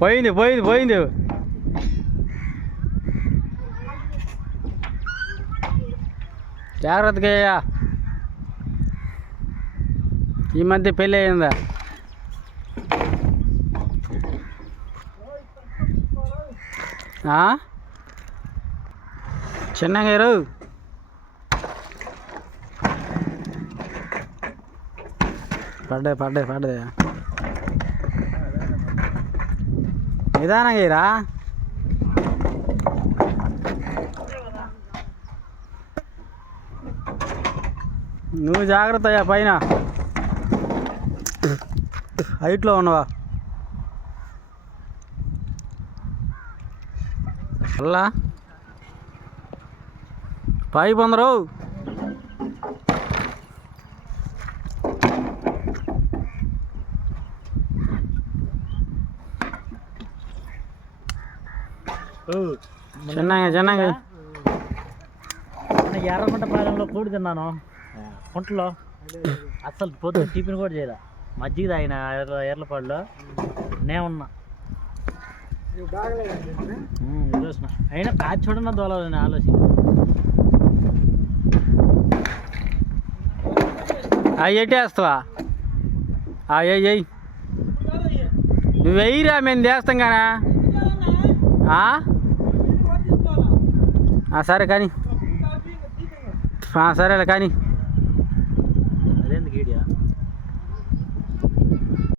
పోయింది పోయింది పోయింది. జాగ్రత్తగా అయ్యా, ఈ మధ్య పెళ్ళి అయిందా? చిన్నగారు పడ్డాయి. నిదానంగా ఇరా. నువ్వు జాగ్రత్త అయ్యా, పైన హైట్లో ఉన్నవా? అల్లా పై పొందరు. చిన్నగా ఎర్రగుంట పాలెంలో కూడి తిన్నాను కుంటలో. అసలు పొద్దున్న టిఫిన్ కూడా చేయలే, మజ్జిగ తాగిన ఎర్లపాడులో నేనున్నా. అయినా కాచి చూడన్నా దోలాలని ఆలోచన. అవి ఎట్టేస్తావా? అయ్యి నువ్వు వెయ్యిరా, మేము చేస్తాం కానీ. సరే కానీ, సరేలే కానీ.